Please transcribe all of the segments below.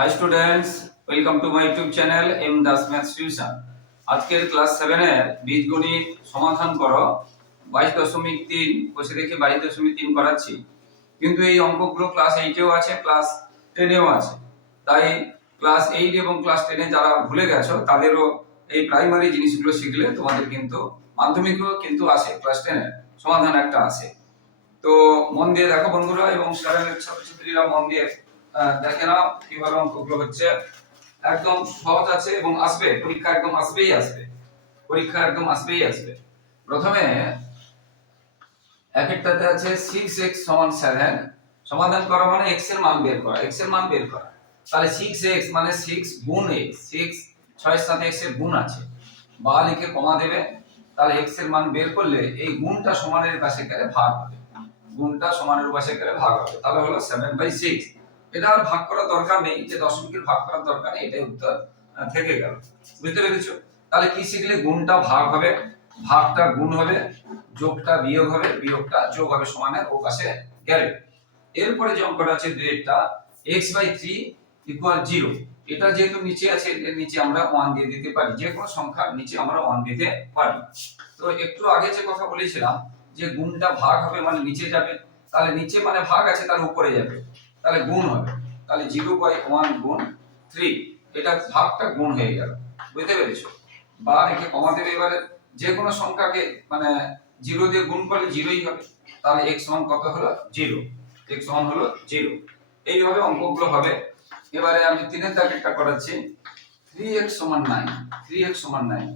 Hi students welcome to my YouTube channel M Das maths tuition আজকের class সেভেনের বীজগণিত সমাধান করো। বাইশ দশমিক তিন, বসে দেখে বাইশ দশমিক তিন করাচ্ছি। কিন্তু এই অঙ্কগুলো ক্লাস এইটেও আছে ক্লাস টেনেও আছে। তাই ক্লাস এইট এবং ক্লাস টেনে যারা ভুলে গেছো, তাদেরও এই প্রাইমারি জিনিসগুলো শিখলে তোমাদের কিন্তু মাধ্যমিকও কিন্তু আসে ক্লাস টেনের সমাধান একটা আছে তো মন দিয়ে দেখো বন্ধুরা এবং সেভেনের ছাত্রছাত্রীরা মন দিয়ে দেখে নাও কীভাবে অঙ্কগুলো হচ্ছে একদম সহজ আছে এবং আসবে, পরীক্ষা একদম আসবেই আসবে। পরীক্ষা একদম আসবেই আসবে। প্রথমে এক একটাতে আছে সিক্স এক্স সমান সেভেন সমাধান করা মানে এক্সের মান বের করা এক্সের মান বের করা। তাহলে সিক্স এক্স মানে সিক্স গুণ এক্স সিক্স ছয়ের সাথে এক্সের গুণ আছে। বা লিখে কমা দেবে, তাহলে এক্সের মান বের করলে এই গুণটা সমানের পাশে গেলে ভাগ হবে। গুণটা সমানের পাশে গেলে ভাগ হবে। তাহলে হলো সেভেন বাই সিক্স এটা আর ভাগ করার দরকার নেই, যে দশমিকের ভাগ করার দরকার নেই, এটাই উত্তর থেকে গেল। বুঝতে পেরেছ? তাহলে কি শিখলে গুণটা ভাগ হবে? ভাগটা গুণ হবে, যোগটা বিয়োগ হবে, বিয়োগটা যোগ হবে সমানের ও পাশে গেলে। এরপরে যে অঙ্কটা আছে দুইটা x by three equal zero এটা যেহেতু নিচে আছে, এর নিচে আমরা ওয়ান দিয়ে দিতে পারি। যে কোনো সংখ্যার নিচে আমরা ওয়ান দিতে পারি। তো একটু আগে যে কথা বলেছিলাম, যে গুণটা ভাগ হবে মানে নিচে যাবে, তাহলে নিচে মানে ভাগ আছে তার উপরে যাবে। তাহলে গুণ হবে। তাহলে জিরো বাই ওয়ান গুণ থ্রি এটা ভাগটা গুণ হয়ে গেল। বুঝতে পেরেছ? বা রেখে দেবে এবারে যে কোনো সংখ্যাকে মানে জিরো দিয়ে গুণ করলে জিরোই হবে। তাহলে এক্স ওয়ান কত হলো? জিরো। এক্স সমান হলো জিরো। এইভাবে অঙ্কগুলো হবে। এবারে আমি তিনের দাগেরটা করাচ্ছি। থ্রি এক্স সমান নাইন থ্রি এক্স সমান নাইন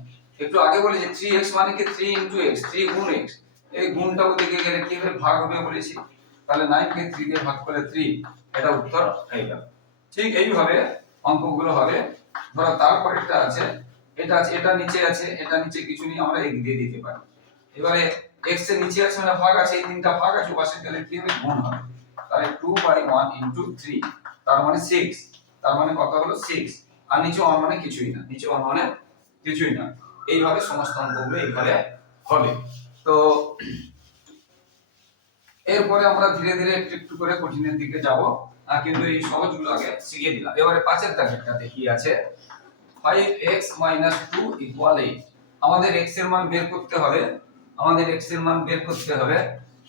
একটু আগে বলেছি থ্রি এক্স মানে কি? থ্রি ইন্টু এক্স থ্রি গুণ এক্স এই গুণটা ওদিকে গেলে কি হবে? ভাগ হবে বলেছি। তাহলে নাইন কে থ্রি দিয়ে ভাগ করে থ্রি এটা উত্তর হয়ে গেল। ঠিক এইভাবে অঙ্কগুলো হবে। ধরো তারপরেরটা আছে, এটা আছে, এটা নিচে আছে, এটা নিচে কিছু নিয়ে আমরা এক দিয়ে দিতে পারি। এবারে এক্সের নিচে আছে মানে ভাগ আছে, এই তিনটা ভাগ আছে পাশে গেলে কি হবে গুণ হবে। তাহলে two by one into three তার মানে সিক্স তার মানে কত হলো? সিক্স আর নিচে ওয়ান মানে কিছুই না, নিচে ওয়ান মানে কিছুই না। এইভাবে সমস্ত অঙ্কগুলো এইভাবে হবে। তো এরপরে আমরা ধীরে ধীরে একটু একটু করে কঠিনের দিকে যাব। কিন্তু এই সহজগুলো আগে শিখিয়ে দিলাম। এবারে পাঁচের দাগেরটাতে কি আছে। 5x 2 ইকুয়াল 8 আমাদের x এর মান বের করতে হবে। আমাদের x এর মান বের করতে হবে।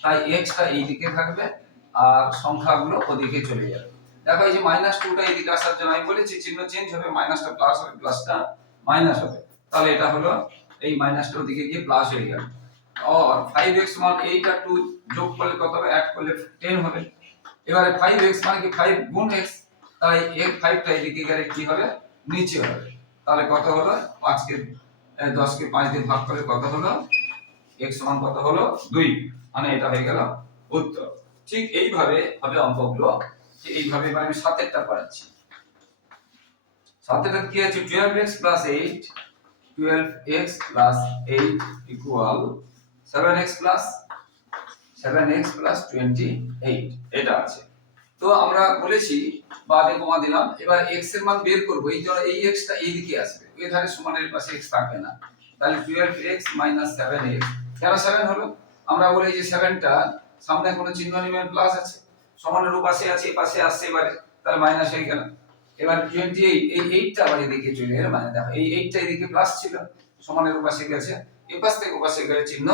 তাই x টা এই দিকে থাকবে আর সংখ্যাগুলো ওদিকে চলে যাবে। দেখো, এই যে মাইনাস টুটা এদিকে আসার জন্য আমি বলেছি, চিহ্ন চেঞ্জ হবে মাইনাসটা প্লাস হবে প্লাসটা মাইনাস হবে। তাহলে এটা হলো এই মাইনাসটা ওদিকে গিয়ে প্লাস হয়ে যাবে আর 5x মান এইটা 2 যোগ করলে কত হবে? অ্যাড করলে 10 হবে। এবারে 5x মানে কি? 5 গুণ x তাই এই 5 টা এদিকে গেলে কি হবে? নিচে হবে। তাহলে কত হলো? 5 কে 10 কে 5 দিয়ে ভাগ করলে কত হলো? X সমান কত হলো? 2 মানে এটা হয়ে গেল উত্তর। ঠিক এইভাবে হবে অঙ্কগুলো। যে এইভাবে এবার আমি সাতেরটা করাচ্ছি সাতেরটা কি আছে? 12x 8 12x 8 equal 7x 7x 28 এটা আছে। তো আমরা বলেছি, বাদে কমা দিলাম, এবার x এর মান বের করব, এই জন্য এই x টা এইদিকে আসবে। ওই ধারে সমানের পাশে x থাকবে না। তাহলে 12x 7x কেন 7 হলো? আমরা বলি যে 7 টা, সামনে কোনো চিহ্ন নেই প্লাস আছে। সমানের পাশে আছে পাশে আসছে এবারে, তাহলে মাইনাস হয়ে গেল এবার 28 এই 8 টা আবার এদিকে চলে এলো মানে দেখো, এই 8 টা এদিকে প্লাস ছিল, সমানের পাশে গেছে। এই পাশ থেকে পাশে গেলে চিহ্ন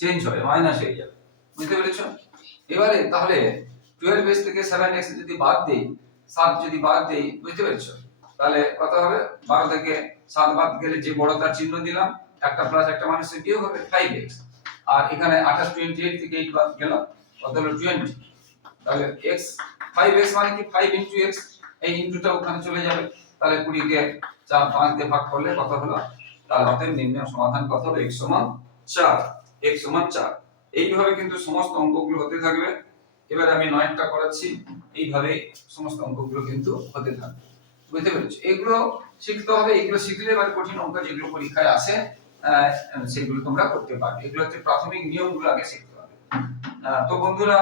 চেঞ্জ হবে মাইনাস হয়ে যাবে। বুঝতে পেরেছ? এবারে তাহলে 12 এর থেকে 7x যদি বাদ দেই 7 যদি বাদ দেই, বুঝতে তাহলে কত হবে? 12 থেকে 7 বাদ গেলে যে চিহ্ন দিলাম, একটা প্লাস একটা মাইনাস বিয়োগ হবে 5x আর এখানে 28 28 থেকে 8 বাদ গেল, কত হলো 20 তাহলে x 5x মানে কি? 5 ইনটু x, এই ইনটুটা ওখানে চলে যাবে। তাহলে 20 কে 4 5 দিয়ে ভাগ করলে কত হলো? তাহলে অতএব নির্ণয় সমাধান কত হলো? x সমান 4 x সমান 4 এইভাবে কিন্তু সমস্ত অঙ্কগুলো হতে থাকবে। এবার আমি নয়টা করাচ্ছি। এইভাবে সমস্ত অঙ্কগুলো কিন্তু হতে থাকবে। বুঝতে পেরেছ? এগুলো শিখতে হবে। এগুলো শিখলে এবার কঠিন অঙ্ক যেগুলো পরীক্ষায় আসে সেগুলো তোমরা করতে পারবে। এগুলো হচ্ছে প্রাথমিক নিয়মগুলো আগে শিখতে হবে। তো বন্ধুরা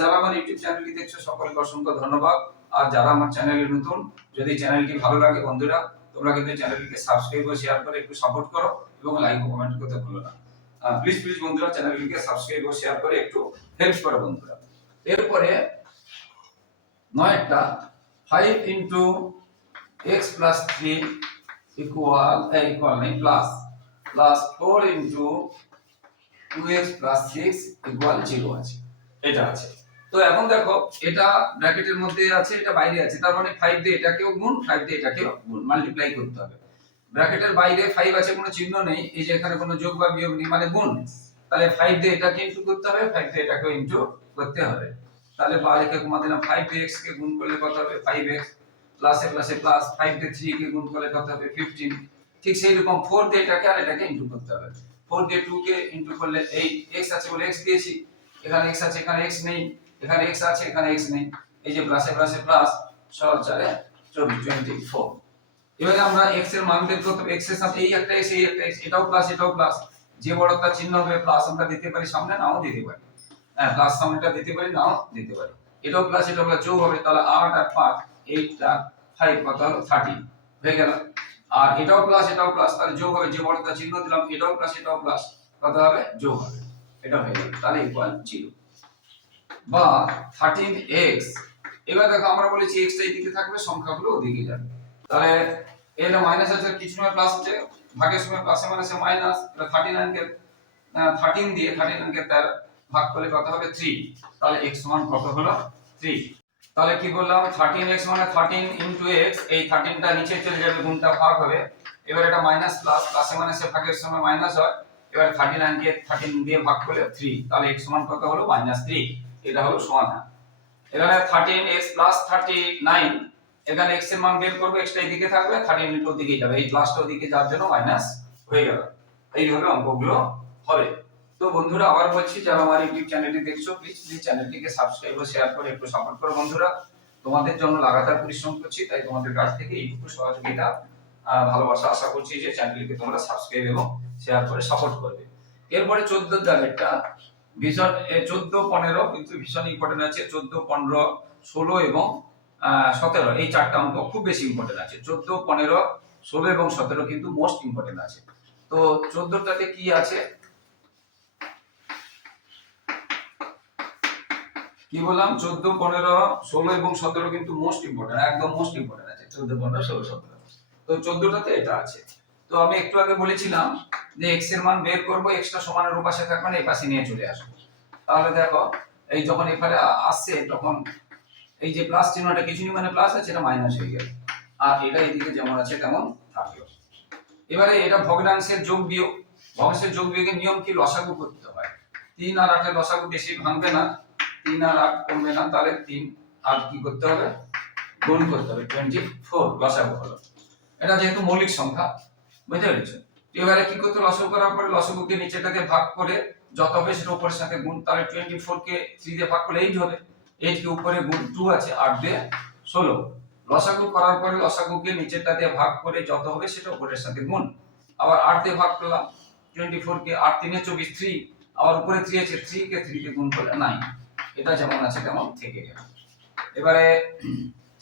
যারা আমার ইউটিউব চ্যানেলটি দেখছ, সকলকে অসংখ্য ধন্যবাদ। আর যারা আমার চ্যানেলে নতুন, যদি চ্যানেলটি ভালো লাগে বন্ধুরা তোমরা কিন্তু চ্যানেলটিকে সাবস্ক্রাইব ও শেয়ার করে একটু সাপোর্ট করো এবং লাইক ও কমেন্ট করতে ভুলো না। প্লিজ প্লিজ বন্ধুরা চ্যানেলটিকে সাবস্ক্রাইব ও শেয়ার করে, একটু হেল্প করো বন্ধুরা। এরপরে নয়টা five into x plus three equal equal নেই plus plus four into two x plus six equal zero আছে। এটা আছে। তো এখন দেখো, এটা ব্র্যাকেটের মধ্যে আছে, এটা বাইরে আছে। তার মানে ফাইভ দিয়ে এটাকেও গুণ ফাইভ দিয়ে এটাকেও গুণ মাল্টিপ্লাই করতে হবে। ব্র্যাকেটের বাইরে ফাইভ আছে, কোনো চিহ্ন নেই। এই যে এখানে কোনো যোগ বা বিয়োগ নেই মানে গুণ। তাহলে ফাইভ দিয়ে এটাকে ইনটু করতে হবে ফাইভ দিয়ে এটাকেও ইনটু করতে হবে। তাহলে বা রেখে ঘুমা দিলাম ফাইভ এক্স কে গুণ করলে কত হবে? ফাইভ এক্স প্লাসে প্লাসে প্লাস ফাইভ দিয়ে থ্রি কে গুণ করলে কত হবে? ফিফটিন ঠিক সেই রকম ফোর দিয়ে এটাকে আর এটাকে ইনটু করতে হবে। ফোর দিয়ে টু কে ইনটু করলে এই এক্স আছে বলে এক্স দিয়েছি। এখানে এক্স আছে, এখানে এক্স নেই। এখানে এক্স আছে, এখানে এক্স নেই। এই যে প্লাসে প্লাসে প্লাস সব চারে চব্বিশ টোয়েন্টি ফোর এবারে আমরা এক্সের মান বের করতে এক্সের সাথে এই একটা এক্স এই একটা এক্স এটাও প্লাস এটাও প্লাস যে বড়টা চিহ্ন হবে প্লাস আমরা দিতে পারি সামনে, নাও দিতে পারি। হ্যাঁ প্লাস সামনেটা দিতে পারি, নাও দিতে পারি। এটাও প্লাস এটাও প্লাস যোগ হবে, তাহলে আট আর পাঁচ এইট আর ফাইভ কত হলো? থার্টি হয়ে গেল। আর এটাও প্লাস এটাও প্লাস তাহলে যোগ হবে, যে বড়টা চিহ্ন দিলাম, এটাও প্লাস এটাও প্লাস কত হবে? যোগ হবে। এটা হয়ে গেল। তাহলে ইকুয়াল জিরো বা থার্টিন এক্স এবার দেখো আমরা বলেছি এক্স টা এদিকে থাকবে, সংখ্যাগুলো ওদিকে যাবে। তাহলে এটা মাইনাস আছে, কিছু সময় প্লাস আছে, ভাগের সময় প্লাসে মাইনাসে মাইনাস এটা থার্টি নাইন কে থার্টিন দিয়ে থার্টি নাইন কে তার ভাগ করলে কত হবে? থ্রি তাহলে এক্স সমান কত হলো? থ্রি তাহলে কি বললাম? থার্টিন এক্স মানে থার্টিন ইন্টু এক্স এই থার্টিনটা নিচে চলে যাবে, গুণটা ভাগ হবে। এবার এটা মাইনাস প্লাস প্লাসে মাইনাসে ভাগের সময় মাইনাস হয়। এবার থার্টি নাইন কে থার্টিন দিয়ে ভাগ করলে থ্রি তাহলে এক্স সমান কত হলো? মাইনাস থ্রি এটা হলো সমাধান। এখানে thirteen x plus thirty nine এখানে এক্সের মান বের করব এক্সটা এদিকে থাকবে থার্টিন ইন্টু দিকে যাবে। এই প্লাসটা ওদিকে যাওয়ার জন্য মাইনাস হয়ে গেল। এইভাবে অঙ্কগুলো হবে। তো বন্ধুরা, আবার বলছি, যারা আমার ইউটিউব চ্যানেলটি দেখছ প্লিজ প্লিজ চ্যানেলটিকে সাবস্ক্রাইব ও শেয়ার করে একটু সাপোর্ট করো বন্ধুরা। তোমাদের জন্য লাগাতার পরিশ্রম করছি, তাই তোমাদের কাছ থেকে এইটুকু সহযোগিতা ভালোবাসা আশা করছি যে চ্যানেলটিকে তোমরা সাবস্ক্রাইব এবং শেয়ার করে সাপোর্ট করবে। এরপরে চোদ্দ দাগেরটা ভীষণ চোদ্দ পনেরো, কিন্তু ভীষণ ইম্পর্টেন্ট আছে, চোদ্দ, পনেরো, ষোলো এবং সতেরো। এই চারটা অঙ্ক খুব বেশি ইম্পর্টেন্ট আছে। চোদ্দ, পনেরো, ষোলো এবং সতেরো কিন্তু মোস্ট ইম্পর্টেন্ট আছে। তো চোদ্দটাতে কি আছে? কি বললাম? চোদ্দ, পনেরো, ষোলো এবং সতেরো কিন্তু মোস্ট ইম্পর্টেন্ট একদম মোস্ট ইম্পর্টেন্ট আছে। চোদ্দ, পনেরো, ষোলো, সতেরো। তো চোদ্দটাতে এটা আছে। তো আমি একটু আগে বলেছিলাম যে এক্সের মান বের করব এক্সটা সমানের ওপাশে থাকবে না, এই পাশে নিয়ে চলে আসব। তাহলে দেখো, এই যখন এখানে আসছে, তখন এই যে প্লাস চিহ্নটা কিছু মানে প্লাস আছে, এটা মাইনাস হয়ে গেল আর এটা এদিকে যেমন আছে, তেমন থাকল। এবারে এটা ভগ্নাংশের যোগ বিয়োগ ভগ্নাংশের যোগ বিয়োগের নিয়ম কি? লসাগু করতে হয়। তিন আর আটের লসাগু বেশি ভাঙবে না। তিন আর আট কমবে না, তাহলে তিন আর কি করতে হবে? গুণ করতে হবে টোয়েন্টি ফোর লসাগু হলো। এটা যেহেতু মৌলিক সংখ্যা, বুঝতে পেরেছ? এবারে কি করতে লসাগু করার পরে লসাগুকে নিচেটাকে ভাগ করে যত হবে সেটা উপরের সাথে গুণ, তাহলে টোয়েন্টি কে থ্রি দিয়ে ভাগ করলে এইট হবে। এইট কে উপরে গুণ টু আছে, আট দিয়ে ষোলো। লসাগু করার পরে লসাগুকে নিচেরটা দিয়ে ভাগ করে যত হবে সেটা উপরের সাথে গুণ। আবার আট দিয়ে ভাগ করলাম টোয়েন্টি ফোর কে আট তিনে চব্বিশ থ্রি আবার উপরে থ্রি আছে থ্রি কে থ্রি কে গুণ করলে নাইন এটা যেমন আছে তেমন থেকে গেল। এবারে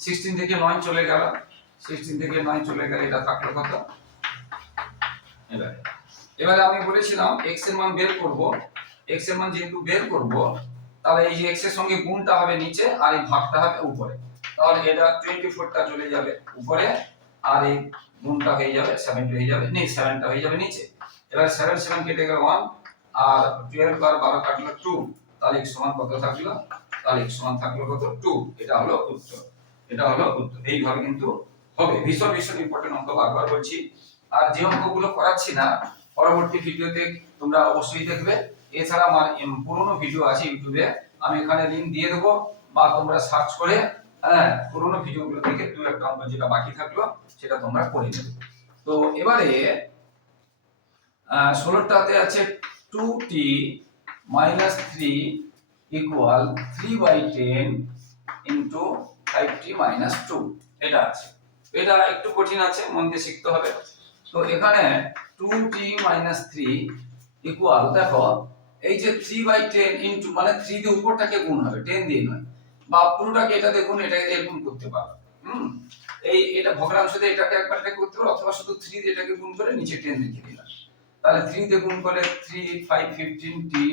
সিক্সটিন থেকে নয় চলে গেল। সিক্সটিন থেকে নয় চলে গেল এটা থাকল কত? এবারে আমি বলেছিলাম এক্সের মান বের করব এক্সের মান যেহেতু বের করব, তাহলে এই যে এক্সের সঙ্গে গুণটা হবে নিচে আর এই ভাগটা হবে উপরে। তাহলে এটা টোয়েন্টি ফোরটা চলে যাবে উপরে আর এই গুণটা হয়ে যাবে সেভেনটা হয়ে যাবে নেই সেভেনটা হয়ে যাবে নিচে। এবার সেভেন সেভেন কেটে গেল ওয়ান আর টুয়েলভ আর বারো কাটলো টু তাহলে x সমান কত থাকল? তাহলে x সমান থাকল কত? টু এটা হলো উত্তর। এটা হলো উত্তর। এইভাবে কিন্তু হবে। ভীষণ ভীষণ ইম্পর্টেন্ট অঙ্ক বারবার বলছি। আর যে অঙ্কগুলো করাচ্ছি না, পরবর্তী ভিডিওতে তোমরা অবশ্যই দেখবে। এছাড়া আমার পুরনো ভিডিও আছে ইউটিউবে, আমি এখানে লিংক দিয়ে দেবো, বা তোমরা সার্চ করে হ্যাঁ পুরনো ভিডিওগুলো থেকে দু একটা অঙ্ক যেটা বাকি থাকল, সেটা তোমরা করে নেবে। তো এবারে ষোলোটাতে আছে two t minus three equal three by ten into five t minus two এটা আছে। এটা একটু কঠিন আছে, মন দিয়ে শিখতে হবে। তো এখানে two t minus three equal দেখো, এই যে থ্রি বাই টেন ইন্টু মানে থ্রি দিয়ে উপরটাকে গুণ হবে টেন দিয়ে নয়। বা পুরোটাকে এটা গুণ, এটাকে দিয়ে গুণ করতে পারো। হুম? এই, এটা ভগ্নাংশ দিয়ে এটাকে একবার এটাকে করতে পারো, অথবা শুধু থ্রি দিয়ে এটাকে গুণ করে নিচে টেন লিখে দিলাম। তাহলে থ্রি দিয়ে গুণ করে three five fifteen t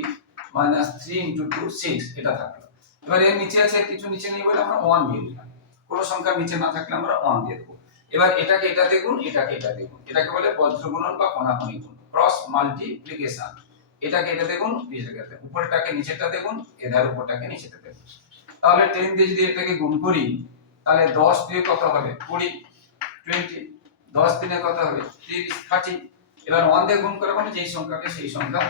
minus three into two six এটা থাকল। এবার এর নিচে আছে, কিছু নিচে নেই বলে আমরা ওয়ান দিয়ে দিলাম। কোনো সংখ্যার নিচে না থাকলে আমরা ওয়ান দিয়ে দেবো। এবার এটাকে এটা দেখুন, এটাকে এটা দেখুন। এটাকে বলে বজ্র গুণন বা কোনাকুনি গুণ। ক্রস মাল্টিপ্লিকেশন এটাকে এটা দেখুন নিচেটাকে এটা দেখুন। উপরেরটাকে নিচেরটা দেখুন, এধার উপরটাকে নিচেটা দেখুন। তাহলে টেন দিয়ে যদি এটাকে গুণ করি, তাহলে দশ দিয়ে কত হবে? কুড়ি টোয়েন্টি দশ দিনে কত হবে? তিরিশ থার্টি এবার ওয়ান দিয়ে গুণ করা মানে যেই সংখ্যাকে সেই সংখ্যা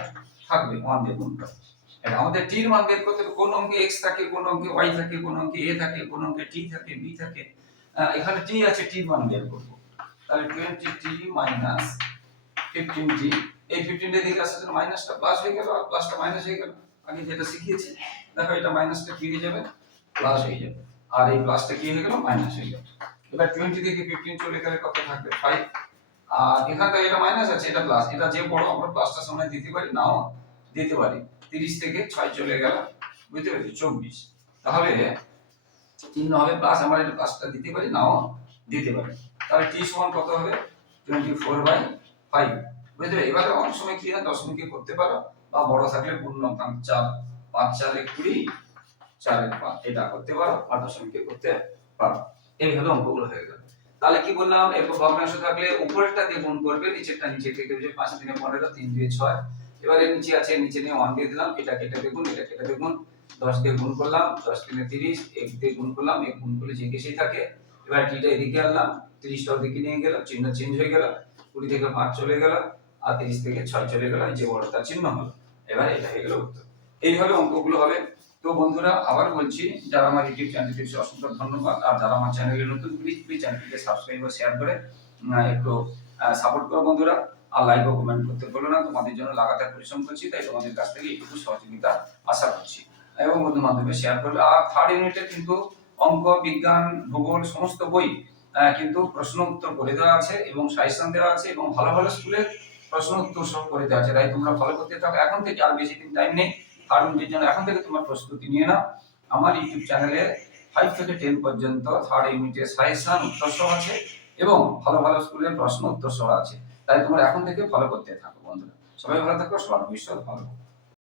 থাকবে ওয়ান দিয়ে গুণ করা। এটা আমাদের টির মান বের করতে হবে। কোন অঙ্কে এক্স থাকে, কোন অঙ্কে ওয়াই থাকে, কোন অঙ্কে এ থাকে, কোন অঙ্কে টি থাকে বি থাকে। এখানে টি আছে টি মান বের করব। তাহলে twenty t minus fifteen t এই ফিফটিনটা দিকে আসার মাইনাসটা প্লাস হয়ে গেল, আর প্লাসটা মাইনাস হয়ে গেল। আগে যেটা শিখিয়েছি, দেখো এটা মাইনাসটা হয়ে যাবে? প্লাস হয়ে যাবে। আর এই প্লাসটা কি হয়ে গেল? মাইনাস হয়ে যাবে। এবার টোয়েন্টি থেকে ফিফটিন চলে গেলে কত থাকবে? ফাইভ আর এখান থেকে এটা মাইনাস আছে, এটা প্লাস এটা যে বড় আমরা প্লাসটা সামনে দিতে পারি, নাও দিতে পারি। তিরিশ থেকে ছয় চলে গেল, বুঝতে পেরেছি? চব্বিশ। তাহলে চিহ্ন হবে প্লাস আমরা এটা প্লাসটা দিতে পারি, নাও দিতে পারি। তাহলে টি সমান কত হবে? টোয়েন্টি ফোর বাই ফাইভ বুঝতে এবারে অনেক সময় কি হয়? দশমিকে করতে পারো, বা বড় থাকলে পূর্ণাঙ্ক চার পাঁচ, চারে কুড়ি চারের পাঁচ, এটা করতে পারো, আর দশমিকে করতে পারো। এইভাবে অঙ্কগুলো হয়ে গেল। তাহলে কি বললাম? এরকম ভগ্নাংশ থাকলে উপরেরটা দিয়ে গুণ করবে, নিচেরটা নিচে থেকে দেবে পাঁচ দিনে পনেরো, তিন দিয়ে ছয়। এবারে নিচে আছে, নিচে নিয়ে ওয়ান দিয়ে দিলাম, এটা কেটে দেখুন এটা কেটে দেখুন দশ দিয়ে গুণ করলাম দশ তিনে তিরিশ এক দিয়ে গুণ করলাম এক গুণ করলে যে কেসেই থাকে। এবার টিটা এদিকে আনলাম তিরিশটা ওদিকে নিয়ে গেল চিহ্ন চেঞ্জ হয়ে গেল, কুড়ি থেকে পাঁচ চলে গেল, আর তিরিশ থেকে ছয় চলে গেল যে বড়টা চিহ্ন হলো। এবার এটা হয়ে গেল উত্তর। এইভাবে অঙ্কগুলো হবে। তো বন্ধুরা, আবার বলছি, যারা আমার ইউটিউব চ্যানেল দেখছে, অসংখ্য ধন্যবাদ। আর যারা আমার চ্যানেলে নতুন প্লিজ প্লিজ চ্যানেলটিকে সাবস্ক্রাইব ও শেয়ার করে একটু সাপোর্ট করো বন্ধুরা। আর লাইক ও কমেন্ট করতে বলো না। তোমাদের জন্য লাগাতার পরিশ্রম করছি, তাই তোমাদের কাছ থেকে এইটুকু সহযোগিতা আশা করছি। এবং বন্ধু মাধ্যমে শেয়ার করবে। আর থার্ড ইউনিটে কিন্তু অঙ্ক, বিজ্ঞান, ভূগোল সমস্ত বই কিন্তু প্রশ্ন উত্তর করে দেওয়া আছে এবং সাজেশন দেওয়া আছে এবং ভালো ভালো স্কুলের প্রশ্ন উত্তর সহ করে দেওয়া আছে। তাই তোমরা ফলো করতে থাকো। এখন থেকে আর বেশি দিন টাইম নেই। থার্ড ইউনিটের জন্য এখন থেকে তোমার প্রস্তুতি নিয়ে নাও। আমার ইউটিউব চ্যানেলে ফাইভ থেকে টেন পর্যন্ত থার্ড ইউনিটের সাজেশন উত্তর সহ আছে এবং ভালো ভালো স্কুলের প্রশ্ন উত্তর সহ আছে। তাই তোমরা এখন থেকে ফলো করতে থাকো বন্ধুরা। সবাই ভালো থাকো, সবার ভবিষ্যৎ ভালো।